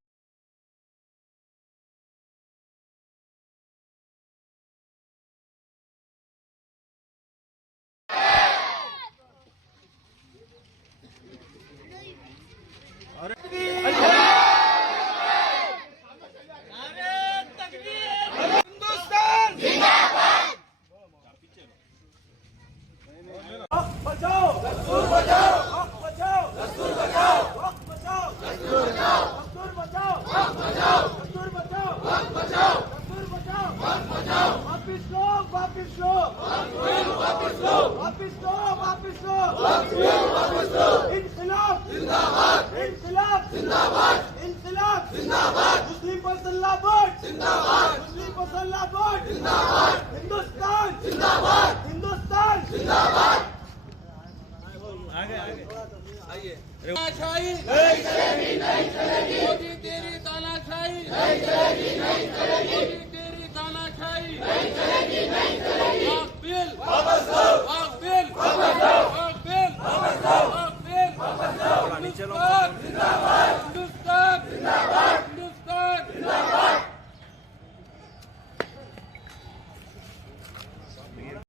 मोदी तेरी तानाशाही नहीं चलेगी, नहीं चलेगी। मोदी तेरी तानाशाही नहीं चलेगी, नहीं चलेगी। वाक बिल वापस लो, वाक बिल वापस लो, वाक बिल वापस लो, वाक बिल वापस लो। हिंदुस्तान जिंदाबाद, हिंदुस्तान जिंदाबाद, हिंदुस्तान जिंदाबाद।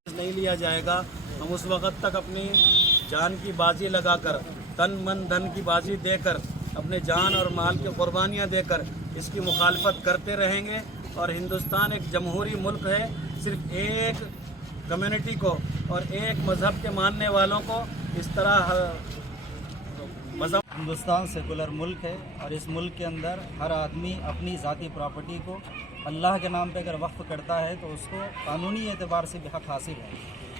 नहीं लिया जाएगा, हम उस वक्त तक अपनी जान की बाजी लगाकर, तन मन धन की बाजी देकर, अपने जान और माल की कुर्बानियाँ देकर इसकी मुखालफत करते रहेंगे। और हिंदुस्तान एक जमहूरी मुल्क है, सिर्फ एक कम्युनिटी को और एक मज़हब के मानने वालों को इस तरह मज़हब। हिंदुस्तान सेकुलर मुल्क है और इस मुल्क के अंदर हर आदमी अपनी ज़ाती प्रॉपर्टी को अल्लाह के नाम पे अगर वक्फ़ करता है तो उसको कानूनी एतबार से भी हक़ हासिल है।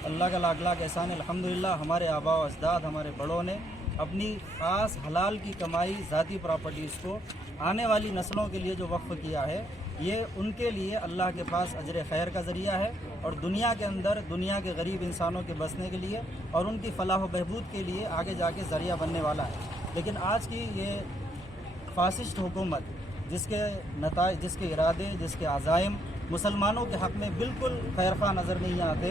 अल्लाह का लाख लाख एहसान है, अल्हम्दुलिल्लाह हमारे आबा व अजदाद, हमारे बड़ों ने अपनी ख़ास हलाल की कमाई ज़ाती प्रॉपर्टीज़ को आने वाली नस्लों के लिए जो वक्फ़ किया है, ये उनके लिए अल्लाह के पास अजर खैर का ज़रिया है और दुनिया के अंदर दुनिया के गरीब इंसानों के बसने के लिए और उनकी फलाह व बहबूद के लिए आगे जाके ज़रिया बनने वाला है। लेकिन आज की ये फासिस्ट हुकूमत जिसके नताइज, जिसके इरादे, जिसके अज़ाइम मुसलमानों के हक़ में बिल्कुल खैरखा नज़र नहीं आते,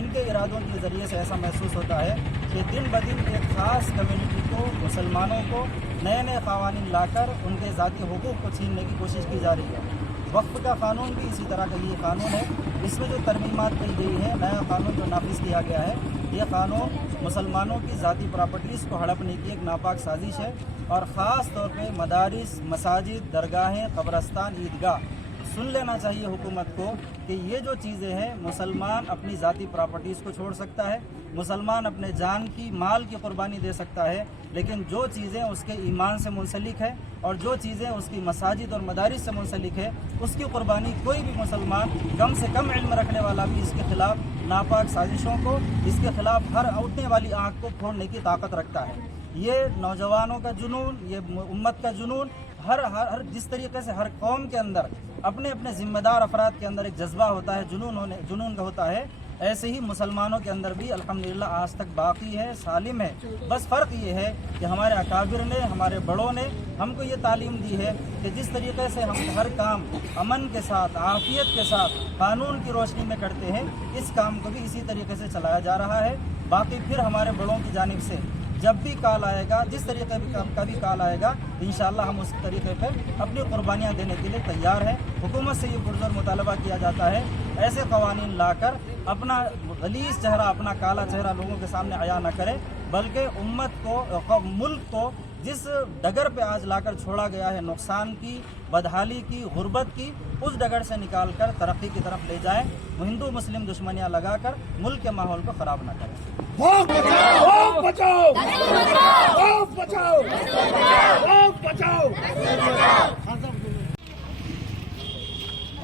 इनके इरादों के ज़रिए से ऐसा महसूस होता है कि दिन ब दिन एक ख़ास कम्युनिटी को, मुसलमानों को नए नए क़वानीन लाकर उनके ज़ाती हुकूक़ को छीनने की कोशिश की जा रही है। वक्फ़ का क़ानून भी इसी तरह का ये क़ानून है, इसमें जो तरमीमात की गई है, नया क़ानून जो नाफिज किया गया है, ये क़ानून मुसलमानों की ज़ाती प्रॉपर्टीज़ को हड़पने की एक नापाक साजिश है और ख़ास तौर पे मदारिस, मसाजिद, दरगाहें, कब्रस्तान, ईदगाह सुन लेना चाहिए हुकूमत को कि ये जो चीज़ें हैं, मुसलमान अपनी ज़ाती प्रॉपर्टीज़ को छोड़ सकता है, मुसलमान अपने जान की, माल की कुर्बानी दे सकता है, लेकिन जो चीज़ें उसके ईमान से मुंसलिक है और जो चीज़ें उसकी मसाजिद और मदारिस से मुंसलिक है, उसकी कुर्बानी कोई भी मुसलमान कम से कम इल्म रखने वाला भी इसके ख़िलाफ़ नापाक साजिशों को, इसके ख़िलाफ़ हर उठने वाली आँख को फोड़ने की ताकत रखता है। ये नौजवानों का जुनून, ये उम्मत का जुनून, हर जिस तरीके से हर कौम के अंदर अपने अपने ज़िम्मेदार अफराद के अंदर एक जज्बा होता है, जुनून का होता है, ऐसे ही मुसलमानों के अंदर भी अल्हम्दुलिल्लाह आज तक बाकी है, सालिम है। बस फ़र्क ये है कि हमारे अकाबिर ने, हमारे बड़ों ने हमको ये तालीम दी है कि जिस तरीके से हम हर काम अमन के साथ, आफ़ियत के साथ, कानून की रोशनी में करते हैं, इस काम को भी इसी तरीके से चलाया जा रहा है। बाकी फिर हमारे बड़ों की जानिब से जब भी कॉल आएगा, जिस तरीके का भी कॉल आएगा, इंशाअल्लाह हम उस तरीके पर अपनी कुर्बानियाँ देने के लिए तैयार हैं। हुकूमत से ये पुरज़ोर मुतालबा किया जाता है ऐसे कवानीन लाकर अपना गलीज़ चेहरा, अपना काला चेहरा लोगों के सामने आया न करे, बल्कि उम्मत को, मुल्क को जिस डगर पे आज लाकर छोड़ा गया है, नुकसान की, बदहाली की, गुर्बत की, उस डगर से निकाल कर तरक्की की तरफ ले जाएं। हिंदू मुस्लिम दुश्मनियाँ लगाकर मुल्क के माहौल को ख़राब न करें।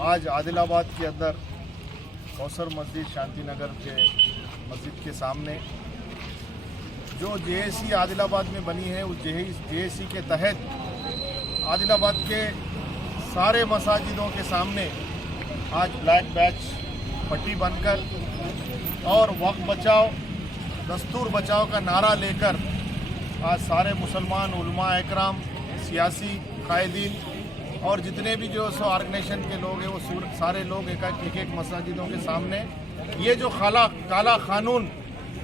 आज आदिलाबाद के अंदर कौसर मस्जिद शांति नगर के मस्जिद के सामने जो जेएसी आदिलाबाद में बनी है, उस जेएसी के तहत आदिलाबाद के सारे मसाजिदों के सामने आज ब्लैक बैच पट्टी बनकर और वक्त बचाओ दस्तूर बचाओ का नारा लेकर आज सारे मुसलमान उलमा इकराम, सियासी कायदीन और जितने भी जो सो ऑर्गेनाइजेशन के लोग हैं वो सारे लोग एक एक मसाजिदों के सामने ये जो काला कानून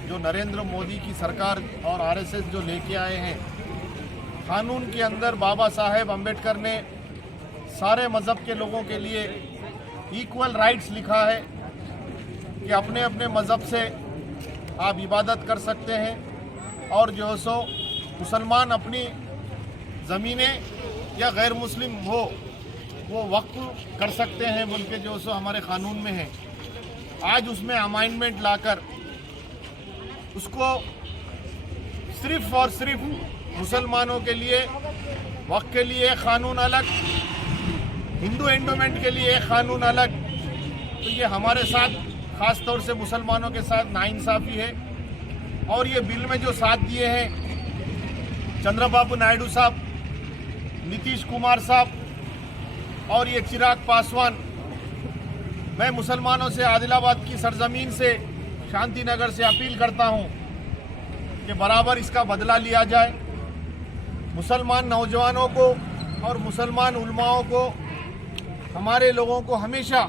जो नरेंद्र मोदी की सरकार और आरएसएस जो लेके आए हैं, कानून के अंदर बाबा साहेब अम्बेडकर ने सारे मज़हब के लोगों के लिए इक्वल राइट्स लिखा है कि अपने अपने मज़हब से आप इबादत कर सकते हैं और जो सो मुसलमान अपनी ज़मीनें या गैर मुस्लिम हो वो वक्फ कर सकते हैं बोल के जो सो हमारे कानून में है। आज उसमें अमाइंडमेंट लाकर उसको सिर्फ और सिर्फ मुसलमानों के लिए वक्फ के लिए एक कानून अलग, हिंदू एंडोमेंट के लिए एक कानून अलग, तो ये हमारे साथ ख़ास तौर से मुसलमानों के साथ नाइंसाफ़ी है। और ये बिल में जो साथ दिए हैं चंद्रबाबू नायडू साहब, नीतीश कुमार साहब और ये चिराग पासवान, मैं मुसलमानों से आदिलाबाद की सरजमीन से शांति नगर से अपील करता हूँ कि बराबर इसका बदला लिया जाए। मुसलमान नौजवानों को और मुसलमान उलमाओं को, हमारे लोगों को हमेशा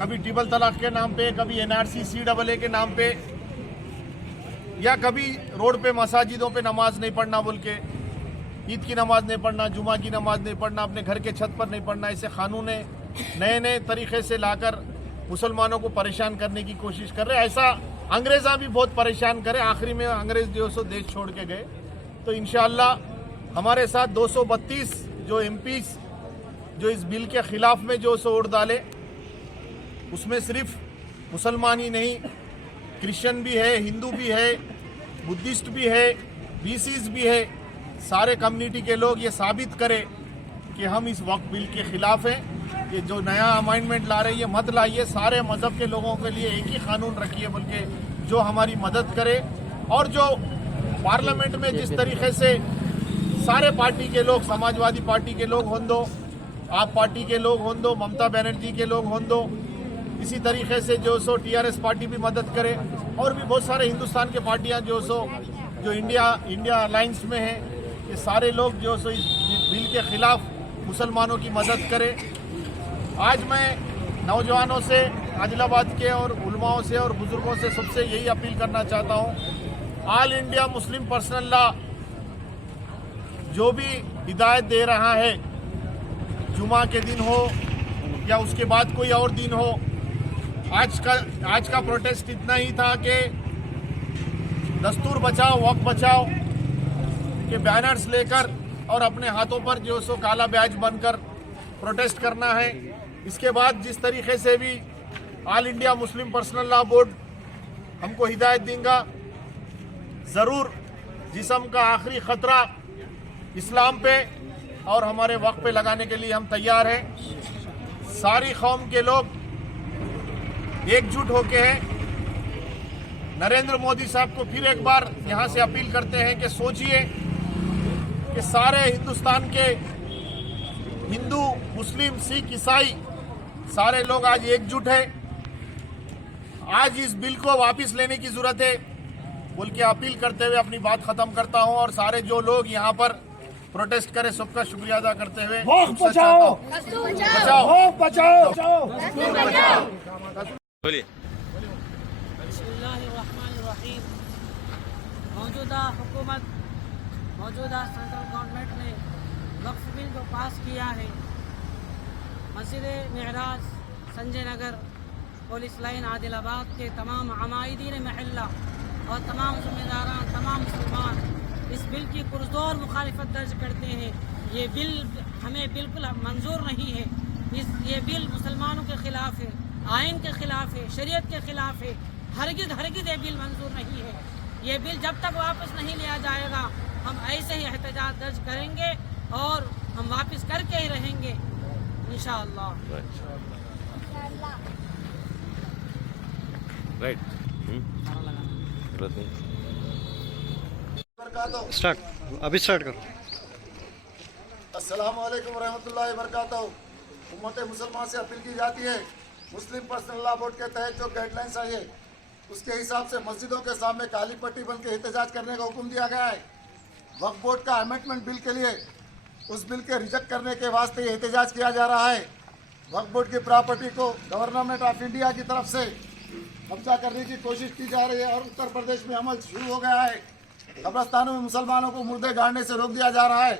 कभी ट्रिपल तलाक के नाम पे, कभी एनआरसी CAA के नाम पे, या कभी रोड पे मसाजिदों पे नमाज नहीं पढ़ना बोल के, ईद की नमाज नहीं पढ़ना, जुमा की नमाज नहीं पढ़ना, अपने घर के छत पर नहीं पढ़ना, ऐसे कानून नए तरीके से लाकर मुसलमानों को परेशान करने की कोशिश कर रहे हैं। ऐसा अंग्रेज़ा भी बहुत परेशान करे, आखिरी में अंग्रेज़ जो सो देश छोड़ के गए। तो इंशाअल्लाह हमारे साथ 232 जो MPs जो इस बिल के ख़िलाफ़ में जो सो वोट डाले, उसमें सिर्फ मुसलमान ही नहीं, क्रिश्चियन भी है, हिंदू भी है, बुद्धिस्ट भी है, BCs भी है, सारे कम्युनिटी के लोग ये साबित करें कि हम इस वक्फ बिल के ख़िलाफ़ हैं। ये जो नया अमाइंडमेंट ला रही है मत लाइए, सारे मज़हब के लोगों के लिए एक ही कानून रखिए बोल के जो हमारी मदद करे। और जो पार्लियामेंट में जिस तरीके से सारे पार्टी के लोग, समाजवादी पार्टी के लोग हों दो, आप पार्टी के लोग हों दो, ममता बनर्जी के लोग हों दो, इसी तरीके से जो सो TRS पार्टी भी मदद करे, और भी बहुत सारे हिंदुस्तान के पार्टियां जो सो जो इंडिया अलायंस में हैं, ये सारे लोग जो सो इस बिल के ख़िलाफ़ मुसलमानों की मदद करें। आज मैं नौजवानों से, आदिलाबाद के और उलमाओं से और बुज़ुर्गों से सबसे यही अपील करना चाहता हूँ, all India Muslim personal law जो भी हिदायत दे रहा है, जुमा के दिन हो या उसके बाद कोई और दिन हो, आज का प्रोटेस्ट इतना ही था कि दस्तूर बचाओ वक्त बचाओ के बैनर्स लेकर और अपने हाथों पर जो सो काला बैज बनकर प्रोटेस्ट करना है। इसके बाद जिस तरीके से भी all India Muslim personal law board हमको हिदायत देगा, ज़रूर जिस्म का आखिरी ख़तरा इस्लाम पे और हमारे वक्त पे लगाने के लिए हम तैयार हैं। सारी कौम के लोग एकजुट होके हैं। नरेंद्र मोदी साहब को फिर एक बार यहाँ से अपील करते हैं कि सोचिए कि सारे हिंदुस्तान के हिंदू, मुस्लिम, सिख, ईसाई सारे लोग आज एकजुट हैं। आज इस बिल को वापस लेने की ज़रूरत है बोल के अपील करते हुए अपनी बात ख़त्म करता हूं। और सारे जो लोग यहाँ पर प्रोटेस्ट करें सबका शुक्रिया अदा करते हुए बचाओ बचाओ बचाओ बोलिए। मौजूदा हुकूमत, मौजूदा सेंट्रल गवर्नमेंट ने वक्फ बिल जो पास किया है, मस्जिद मेराज संजय नगर पुलिस लाइन आदिलाबाद के तमाम अमायदीन महल्ला और तमाम ज़िम्मेदारान, तमाम मुसलमान इस बिल की पुरज़ोर मुखालिफत दर्ज करते हैं। ये बिल हमें बिल्कुल मंजूर नहीं है। ये बिल मुसलमानों के ख़िलाफ़ है, आइन के ख़िलाफ़ है, शरीयत के ख़िलाफ़ है। हरगिज़ ये बिल मंजूर नहीं है। ये बिल जब तक वापस नहीं लिया जाएगा हम ऐसे ही एहतजाज दर्ज करेंगे और हम वापस करके ही रहेंगे इंशाअल्लाह। स्टार्ट करो। अस्सलाम वालेकुम रहमतुल्लाहि व बरकातहू। उम्मत मुसलमान से अपील की जाती है, मुस्लिम पर्सनल लॉ बोर्ड के तहत जो गाइडलाइंस आई है उसके हिसाब से मस्जिदों के सामने काली पट्टी बन के एहतजाज करने का हुक्म दिया गया है। वक्फ बोर्ड का अमेंडमेंट बिल के लिए उस बिल के रिजेक्ट करने के वास्ते ये एहतजाज किया जा रहा है। वक्फ बोर्ड की प्रॉपर्टी को गवर्नमेंट ऑफ इंडिया की तरफ से कब्जा करने की कोशिश की जा रही है और उत्तर प्रदेश में अमल शुरू हो गया है। कब्रस्तानों में मुसलमानों को मुर्दे गाड़ने से रोक दिया जा रहा है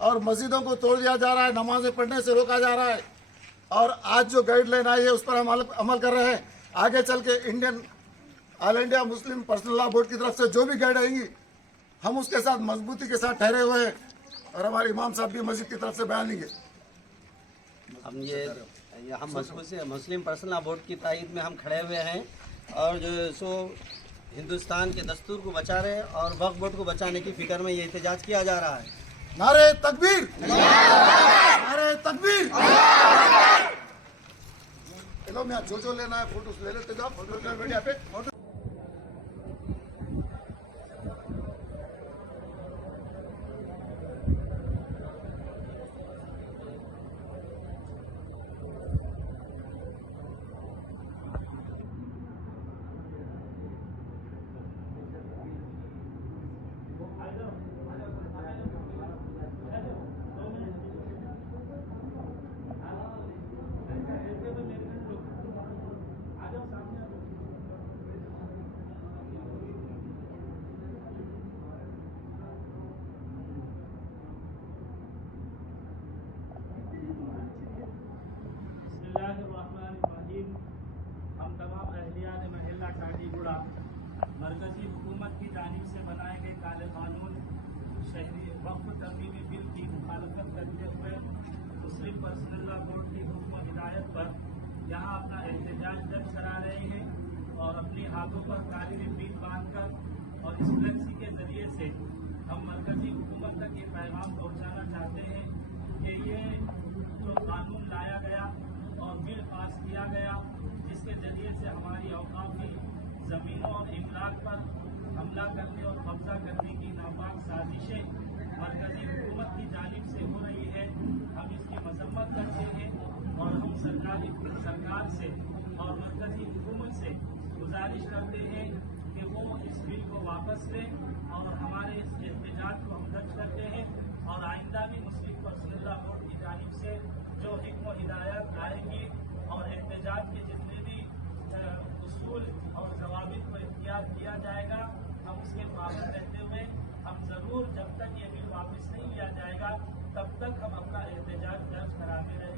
और मस्जिदों को तोड़ दिया जा रहा है, नमाजें पढ़ने से रोका जा रहा है। और आज जो गाइडलाइन आई है उस पर हम अमल कर रहे हैं। आगे चल के all India Muslim personal law board की तरफ से जो भी गाइड आएंगी हम उसके साथ मजबूती के साथ ठहरे हुए हैं और हमारे इमाम साहब भी मस्जिद की तरफ से बयान लेंगे। हम मुस्लिम पर्सनल लॉ बोर्ड की तायद में हम खड़े हुए हैं और जो सो हिंदुस्तान के दस्तूर को बचा रहे और वक्फ बोर्ड को बचाने की फिक्र में ये एहतजाज किया जा रहा है। नारे तकबीर, नारे तकबीर। चलो मैं जो लेना है फोटो ले लेते जाओ, फोटो मीडिया पे फोटो। हम तमाम अहलियान महिला टाटीगुड़ा मरकज़ी हुकूमत की जानिब से बनाए गए काले कानून शहरी वक्फ तरमीमी बिल की मुखालफत करते हुए मुस्लिम पर्सनल लॉ बोर्ड की हुक्म हिदायत पर यहाँ अपना एहतजाज दर्ज करा रहे हैं और अपने हाथों पर काली रिबीन बांध कर और इस फ्लेक्सी के जरिए से हम मरकज़ी हुकूमत तक ये पैगाम पहुँचाना चाहते हैं कि ये जो कानून लाया गया और बिल पास किया गया जिसके जरिए से हमारी औकाफ की ज़मीनों और इमलाक पर हमला करने और कब्जा करने की नापाक साजिशें मरकज़ी हुकूमत की जानिब से हो रही है, हम इसकी मजम्मत करते हैं और हम सरकार से और मरकज़ी हुकूमत से गुजारिश करते हैं कि वो इस बिल को वापस लें और हमारे इस एहतजाज को हम दर्ज करते हैं और आइंदा भी मुस्लिम पर्सनल लॉ बोर्ड की जानिब से जो हिक्म हिदायत आएगी और एहतजाज के जितने भी उसूल और जवाबित को इख्तियार किया जाएगा हम उसके पाबंद रहते हुए हम ज़रूर जब तक ये बिल वापस नहीं लिया जाएगा तब तक हम अपना एहतजाज दर्ज कराते रहेंगे।